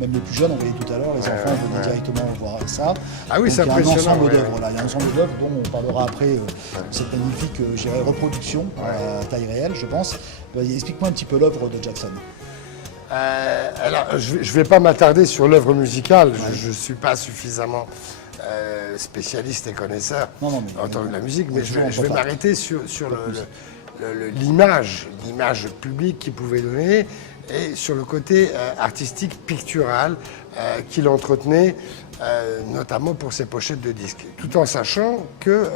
même les plus jeunes, on voyait tout à l'heure, les enfants venaient directement voir ça. Ah oui, donc, c'est impressionnant. Il y a un ensemble d'œuvres, là. Il y a un ensemble d'œuvres dont on parlera après, cette magnifique reproduction à taille réelle, je pense. Explique-moi un petit peu l'œuvre de Jackson. Alors, je ne vais pas m'attarder sur l'œuvre musicale, je ne suis pas suffisamment spécialiste et connaisseur en tant que la musique, mais je vais m'arrêter sur l'image publique qu'il pouvait donner et sur le côté artistique, pictural qu'il entretenait, notamment pour ses pochettes de disques, tout en sachant que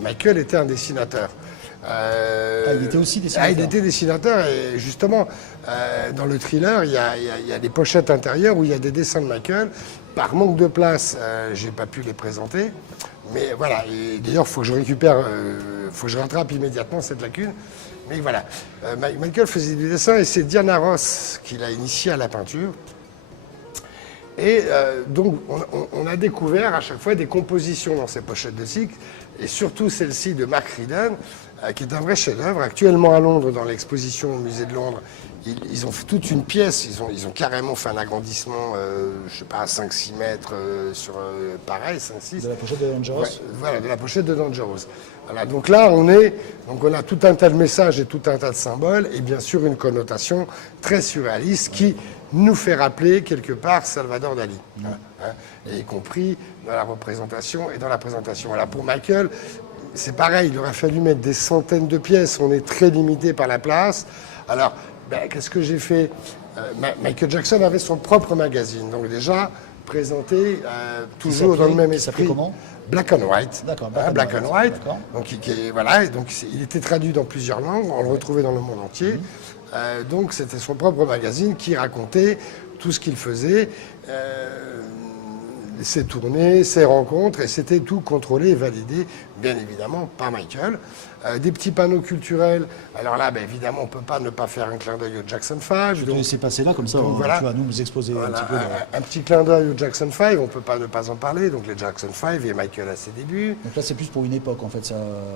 Michael était un dessinateur. Il était aussi dessinateur. Il était dessinateur et justement, dans le thriller, il y a des pochettes intérieures où il y a des dessins de Michael. Par manque de place, j'ai pas pu les présenter. Mais voilà, d'ailleurs, il faut que je récupère, faut que je rattrape immédiatement cette lacune. Mais voilà, Michael faisait du dessin et c'est Diana Ross qui l'a initié à la peinture. Et donc, on a découvert à chaque fois des compositions dans ces pochettes de disques, et surtout celle-ci de Mark Ryden, qui est un vrai chef-d'œuvre. Actuellement à Londres, dans l'exposition au musée de Londres, ils ont fait toute une pièce, ils ont carrément fait un agrandissement, je sais pas, à 5-6 mètres, pareil, 5-6. De la pochette de Dangerous. Ouais, voilà, de la pochette de Dangerous. Voilà, donc là, on a tout un tas de messages et tout un tas de symboles, et bien sûr une connotation très surréaliste qui nous fait rappeler quelque part Salvador Dali, et y compris dans la représentation et dans la présentation. Voilà, pour Michael, c'est pareil, il aurait fallu mettre des centaines de pièces, on est très limité par la place. Alors, qu'est-ce que j'ai fait? Michael Jackson avait son propre magazine, donc déjà présenté toujours dans le même esprit. Comment? Black and White. D'accord, Black and White. Donc, voilà, donc il était traduit dans plusieurs langues, on le retrouvait dans le monde entier. Donc c'était son propre magazine qui racontait tout ce qu'il faisait, ses tournées, ses rencontres, et c'était tout contrôlé et validé, bien évidemment, par Michael. Des petits panneaux culturels. Alors là, évidemment, on ne peut pas ne pas faire un clin d'œil au Jackson 5. Je vais te laisser passer là, comme ça, voilà, tu vas nous exposer un petit peu. Un petit clin d'œil au Jackson 5, on ne peut pas ne pas en parler. Donc les Jackson 5 et Michael à ses débuts. Donc là, c'est plus pour une époque, en fait. Ça,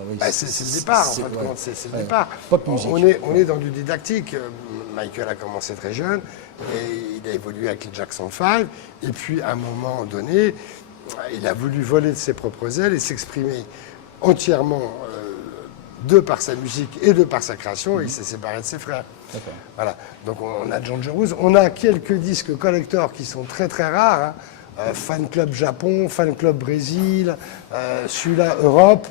oui, c'est le départ, en fait. C'est le départ. Pop music. On est dans du didactique. Michael a commencé très jeune et il a évolué avec les Jackson 5. Et puis, à un moment donné, il a voulu voler de ses propres ailes et s'exprimer entièrement de par sa musique et de par sa création. Et il s'est séparé de ses frères. Voilà. Donc, on a Dangerous. On a quelques disques collector qui sont très, très rares. Fan Club Japon, Fan Club Brésil, celui-là Europe.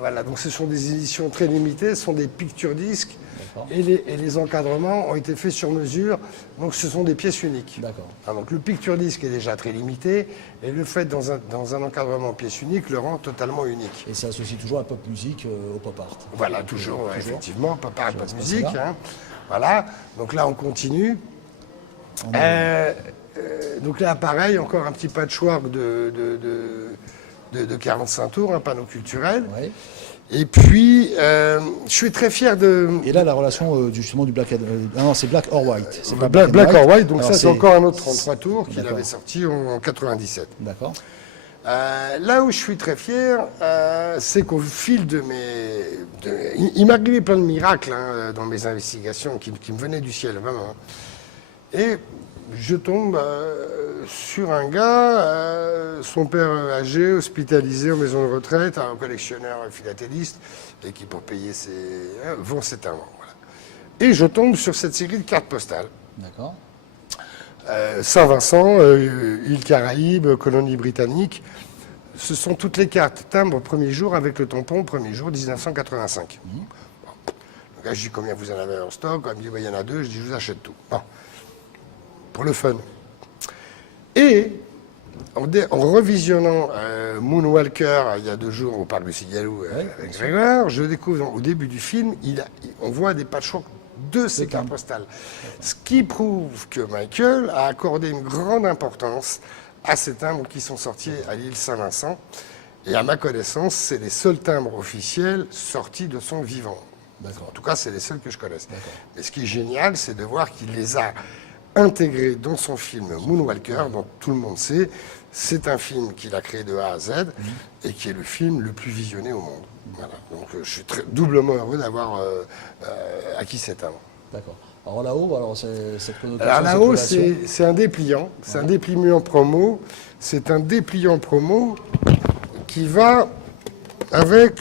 Voilà. Donc, ce sont des éditions très limitées. Ce sont des picture disques. Et les encadrements ont été faits sur mesure, donc ce sont des pièces uniques. Donc le picture disque est déjà très limité, et le fait dans un encadrement pièce unique le rend totalement unique. Et ça associe toujours la pop musique au pop art. Voilà, toujours. Effectivement, pop art, pop musique. Voilà, donc là on continue. Donc là pareil, encore un petit patchwork de 45 tours, un panneau culturel. Ouais. Et puis, je suis très fier de... Et là, la relation justement du Black... non, c'est Black or White. C'est pas Black or White, donc alors ça c'est encore un autre 33 tours qu'il avait sorti en 97. D'accord. Là où je suis très fier, c'est qu'au fil de il m'est arrivé plein de miracles dans mes investigations qui me venaient du ciel, vraiment. Et je tombe sur un gars, son père âgé, hospitalisé en maison de retraite, un collectionneur philatéliste, et qui, pour payer ses... vend ses timbres. Voilà. Et je tombe sur cette série de cartes postales. D'accord. Saint-Vincent, île Caraïbes, colonie britannique. Ce sont toutes les cartes timbres premier jour avec le tampon premier jour 1985. Bon. Donc là, je dis combien vous en avez en stock. Il me dit il y en a 2. Je dis je vous achète tout. Bon. Pour le fun. Et en revisionnant Moonwalker il y a 2 jours au parc de Sigalou avec Grégoire, je découvre au début du film, on voit des patchworks de ces cartes postales. Ce qui prouve que Michael a accordé une grande importance à ces timbres qui sont sortis à l'île Saint-Vincent. Et à ma connaissance, c'est les seuls timbres officiels sortis de son vivant. En tout cas, c'est les seuls que je connaisse. Mais ce qui est génial, c'est de voir qu'il les a intégré dans son film Moonwalker, dont tout le monde sait. C'est un film qu'il a créé de A à Z et qui est le film le plus visionné au monde. Voilà. Donc je suis doublement heureux d'avoir acquis cet timbre. D'accord. Alors là-haut, alors c'est cette connotation. Alors là-haut, cette relation. c'est un dépliant. C'est un dépliant promo. C'est un dépliant promo qui va avec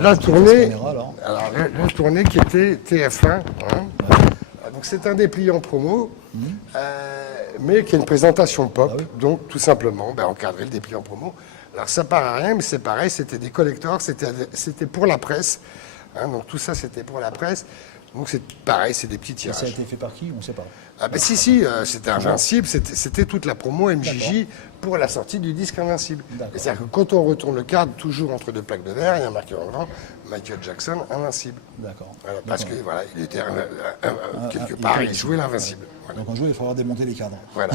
la tournée. Caméra, alors. Alors la tournée qui était TF1. Hein. Donc c'est un dépliant promo, mais qui a une présentation pop. Ah oui. Donc tout simplement, encadrer le dépliant promo. Alors ça paraît rien, mais c'est pareil. C'était des collectors. C'était pour la presse. Hein, donc tout ça, c'était pour la presse. Donc c'est pareil, c'est des petits Et ça a tirages. été fait par qui? On ne sait pas. Ah ben si, c'était Invincible, c'était toute la promo MJJ pour la sortie du disque Invincible. D'accord. Et c'est-à-dire que quand on retourne le cadre, toujours entre deux plaques de verre, il y a marqué en grand Michael Jackson Invincible. D'accord. Voilà, parce que voilà, il était quelque il part, était- il jouait l'Invincible. Voilà. Donc un jour, il faudra démonter les cadres. Voilà.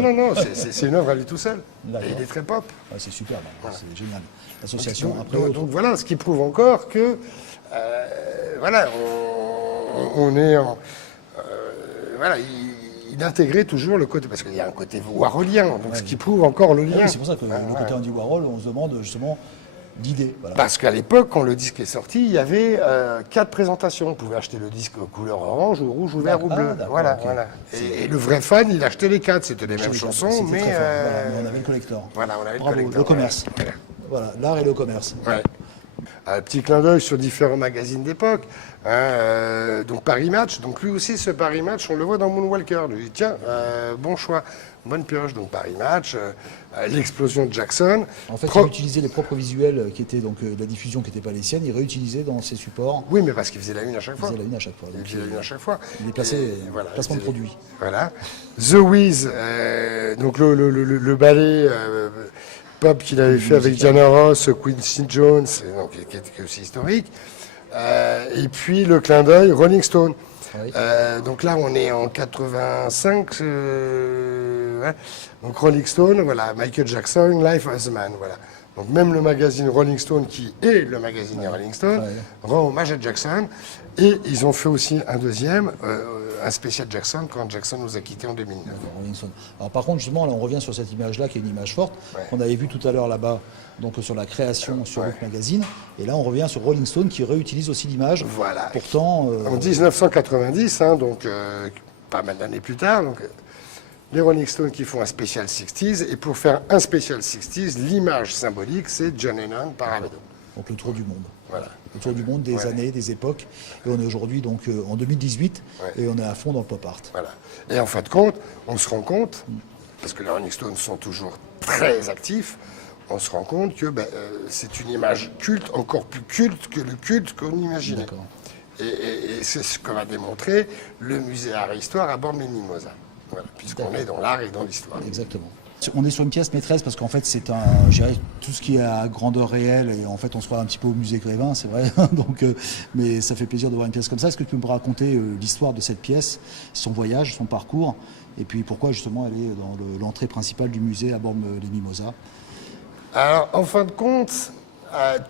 Non, c'est une œuvre à lui tout seul. D'accord. Et il est très pop. Ouais, c'est superbe, c'est génial. L'association, après, Donc voilà, ce qui prouve encore que voilà, on est en voilà, il intégrait toujours le côté parce qu'il y a un côté warholien, donc ce qui prouve encore le ah lien. oui, c'est pour ça que le côté Andy Warhol, on se demande justement d'idées. Voilà. Parce qu'à l'époque, quand le disque est sorti, il y avait 4 présentations. On pouvait acheter le disque couleur orange, ou rouge, ou vert, ou bleu. d'accord, Voilà, ok. voilà. Et le vrai fan, il achetait les 4. C'était les mêmes C'était chansons, mais très fort. Voilà, mais on avait le collector. voilà, on avait le Bravo, collector. le commerce. Voilà. Voilà, l'art et le commerce. Ouais. Un petit clin d'œil sur différents magazines d'époque. Hein, donc Paris Match. Donc lui aussi, ce Paris Match, on le voit dans Moonwalker. Je lui dis, tiens, bon choix, bonne pioche. Donc Paris Match, l'explosion de Jackson. En fait, il utilisait les propres visuels qui étaient donc la diffusion qui n'était pas les siennes, il réutilisait dans ses supports. Oui, mais parce qu'il faisait la une à chaque Il fois. faisait la une à chaque fois. Il Donc, faisait la une à chaque fois. il est placé, Et voilà, placement de c'était- produit. Voilà. The Wiz, donc le ballet pop qu'il avait fait avec Diana Ross, Quincy Jones, donc, qui est aussi historique. Et puis le clin d'œil Rolling Stone. Oui. Donc là, on est en 85. Ouais. Donc Rolling Stone, voilà, Michael Jackson, Life as a Man, voilà. Donc même le magazine Rolling Stone, qui est le magazine des Rolling Stone, rend hommage à Jackson. Et ils ont fait aussi un deuxième, un spécial Jackson, quand Jackson nous a quittés en 2009. Rolling Stone. Alors par contre, justement, là, on revient sur cette image-là, qui est une image forte, qu'on avait vue tout à l'heure là-bas, donc sur la création sur Rock Magazine. Et là, on revient sur Rolling Stone, qui réutilise aussi l'image. Voilà. Pourtant, En 1990, hein, donc pas mal d'années plus tard, donc, les Rolling Stones qui font un spécial 60s. Et pour faire un spécial 60s, l'image symbolique, c'est John Lennon Parado. donc le tour du monde. Voilà. Le tour du monde des années, des époques. Et on est aujourd'hui donc en 2018 et on est à fond dans le pop art. Voilà. Et en fin de compte, on se rend compte, parce que les Rolling Stones sont toujours très actifs, on se rend compte que c'est une image culte, encore plus culte que le culte qu'on imaginait. D'accord. Et c'est ce que va démontrer le musée Art et Histoire à Bormes-les-Mimosas. Voilà, puisqu'on est dans l'art et dans l'histoire. Exactement. On est sur une pièce maîtresse parce qu'en fait c'est je dirais, tout ce qui est à grandeur réelle et en fait on se croit un petit peu au musée Grévin, c'est vrai. Donc, mais ça fait plaisir de voir une pièce comme ça. Est-ce que tu peux me raconter l'histoire de cette pièce, son voyage, son parcours et puis pourquoi justement elle est dans l'entrée principale du musée à Bormes-les-Mimosas? Alors, en fin de compte,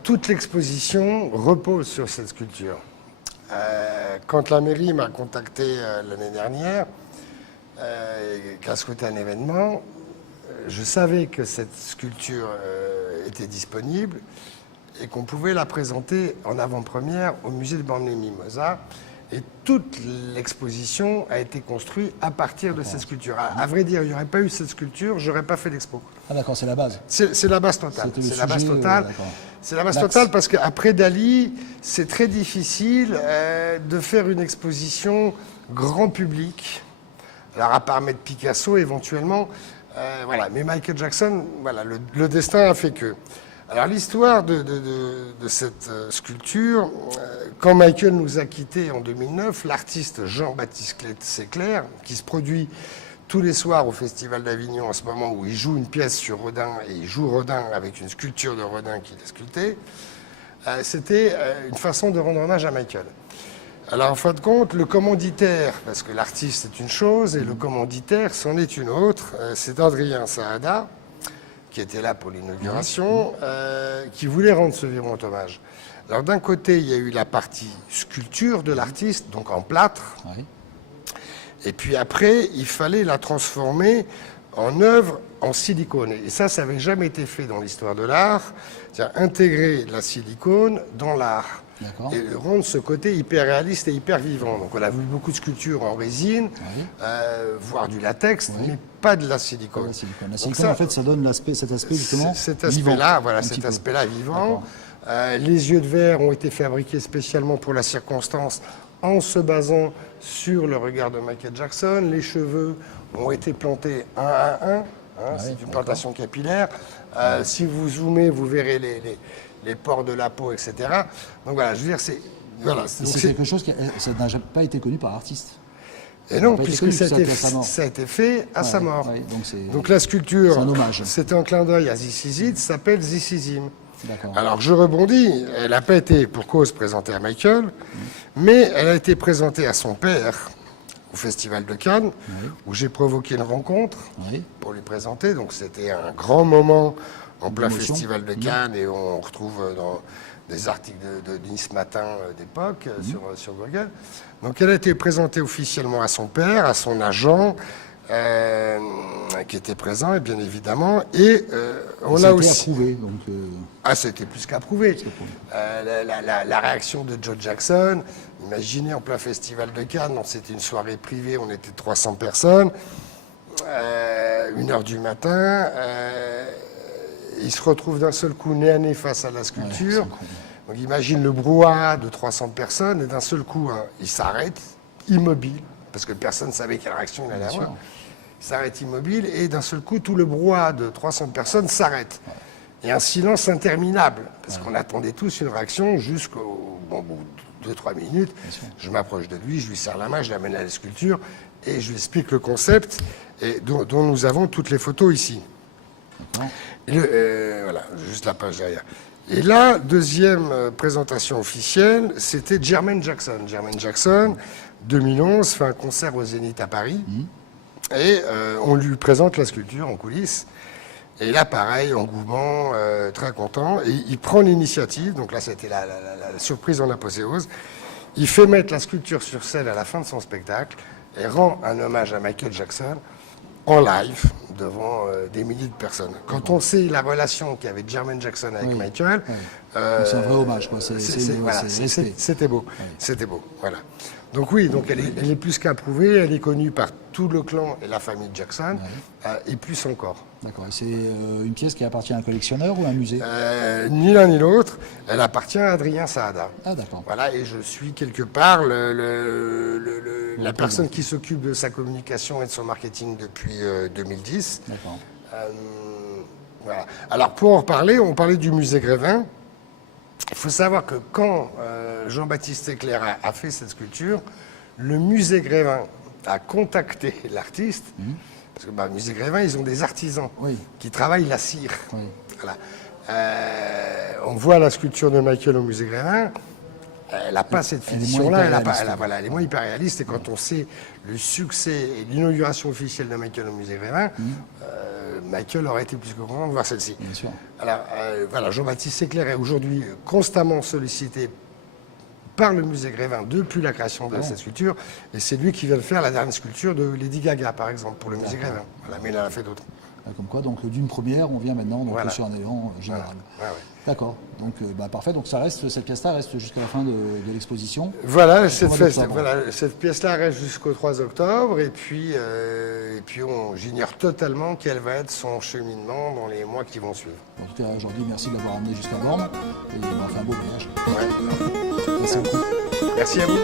toute l'exposition repose sur cette sculpture. Quand la mairie m'a contacté l'année dernière, qu'a souhaité un événement, je savais que cette sculpture était disponible et qu'on pouvait la présenter en avant-première au musée de Bormes-les-Mimosas. Et toute l'exposition a été construite à partir de cette sculpture. À vrai dire, il n'y aurait pas eu cette sculpture, j'aurais pas fait l'expo. Ah d'accord, c'est la base. C'est la base totale. C'était le C'est la base sujet, totale. d'accord. C'est la base L'axe. totale parce qu'après Dali, c'est très difficile de faire une exposition grand public. Alors à part mettre Picasso éventuellement, voilà. Mais Michael Jackson, voilà, le destin a fait que. Alors l'histoire de cette sculpture, quand Michael nous a quittés en 2009, l'artiste Jean-Baptiste Séclair, qui se produit tous les soirs au Festival d'Avignon en ce moment, où il joue une pièce sur Rodin, et il joue Rodin avec une sculpture de Rodin qu'il a sculptée, c'était une façon de rendre hommage à Michael. Alors en fin de compte, le commanditaire, parce que l'artiste c'est une chose, et le commanditaire c'en est une autre, c'est Adrien Saada, qui était là pour l'inauguration, qui voulait rendre ce vivant hommage. Alors d'un côté, il y a eu la partie sculpture de l'artiste, donc en plâtre, Oui. et puis après, il fallait la transformer en œuvre en silicone. Et ça n'avait jamais été fait dans l'histoire de l'art, c'est-à-dire intégrer la silicone dans l'art. D'accord. et rendre ce côté hyper réaliste et hyper vivant. Donc on a vu beaucoup de sculptures en résine, voire du latex, mais pas de la silicone. La silicone, Donc en fait, ça donne cet aspect justement cet vivant, aspect-là, voilà, un cet petit peu. aspect-là vivant. D'accord. Les yeux de verre ont été fabriqués spécialement pour la circonstance en se basant sur le regard de Michael Jackson. Les cheveux ont été plantés un à un. C'est une plantation capillaire. Si vous zoomez, vous verrez les pores de la peau, etc. Donc voilà, je veux dire, c'est... Voilà, C'est quelque chose qui n'a pas été connu par l'artiste. Et non, pas été puisque connu, ça a été fait à sa mort. Ouais, donc la sculpture, c'est un hommage. c'était un clin d'œil à This Is It, s'appelle This Is Him. D'accord. Alors je rebondis, elle n'a pas été pour cause présentée à Michael, mais elle a été présentée à son père au Festival de Cannes, où j'ai provoqué une rencontre pour lui présenter. Donc c'était un grand moment en plein Festival de Cannes, et on retrouve dans des articles de Nice Matin d'époque sur Google. Donc elle a été présentée officiellement à son père, à son agent, qui était présent, et bien évidemment, et on a aussi approuvé, donc c'était plus qu'approuvé. La réaction de Joe Jackson, imaginez en plein Festival de Cannes, c'était une soirée privée, on était 300 personnes, 1h du matin, il se retrouve d'un seul coup nez à nez face à la sculpture. Donc imagine le brouhaha de 300 personnes, et d'un seul coup, il s'arrête, immobile, parce que personne ne savait quelle réaction il allait avoir. Il s'arrête immobile, et d'un seul coup, tout le brouhaha de 300 personnes s'arrête. Et un silence interminable, parce qu'on attendait tous une réaction jusqu'au bout de 2-3 minutes. Je m'approche de lui, je lui serre la main, je l'amène à la sculpture, et je lui explique le concept, et dont nous avons toutes les photos ici. Voilà, juste la page derrière. Et la deuxième présentation officielle, c'était Jermaine Jackson. Jermaine Jackson, 2011, fait un concert au Zénith à Paris. Et on lui présente la sculpture en coulisses. Et là, pareil, engouement, très content. Et il prend l'initiative, donc là, c'était la surprise en apothéose. Il fait mettre la sculpture sur scène à la fin de son spectacle et rend un hommage à Michael Jackson en live devant des milliers de personnes. Quand on sait la relation qu'avait Jermaine Jackson avec Michael... c'est un vrai hommage, quoi. C'était beau. C'était beau, voilà. Donc oui, donc elle est plus qu'approuvée, elle est connue par tout le clan et la famille Jackson, et plus encore. D'accord. Et c'est une pièce qui appartient à un collectionneur ou à un musée? Ni l'un ni l'autre. Elle appartient à Adrien Saada. Ah, d'accord. Voilà, et je suis quelque part la personne qui s'occupe de sa communication et de son marketing depuis 2010. D'accord. Voilà. Alors pour en reparler, on parlait du musée Grévin. Il faut savoir que quand Jean-Baptiste Éclair a fait cette sculpture, le musée Grévin a contacté l'artiste, parce que le musée Grévin, ils ont des artisans qui travaillent la cire. Voilà. On voit la sculpture de Michael au musée Grévin, elle n'a pas cette finition-là, elle est moins hyper réaliste, et quand on sait le succès et l'inauguration officielle de Michael au musée Grévin, Michael aurait été plus que content de voir celle-ci. Bien sûr. Alors, voilà, Jean-Baptiste Éclair est aujourd'hui constamment sollicité par le musée Grévin depuis la création de cette sculpture, et c'est lui qui vient de faire la dernière sculpture de Lady Gaga, par exemple, pour le musée Grévin. Voilà, mais il en a fait d'autres. Comme quoi, donc d'une première, on vient maintenant sur un élan général. D'accord. Donc parfait. Donc ça reste, cette pièce-là reste jusqu'à la fin de l'exposition. Voilà, cette pièce-là reste jusqu'au 3 octobre, et puis j'ignore totalement quel va être son cheminement dans les mois qui vont suivre. En tout cas, aujourd'hui, merci de l'avoir amené jusqu'à Borne, et on a fait un beau voyage. Ouais. Merci beaucoup. Merci à vous.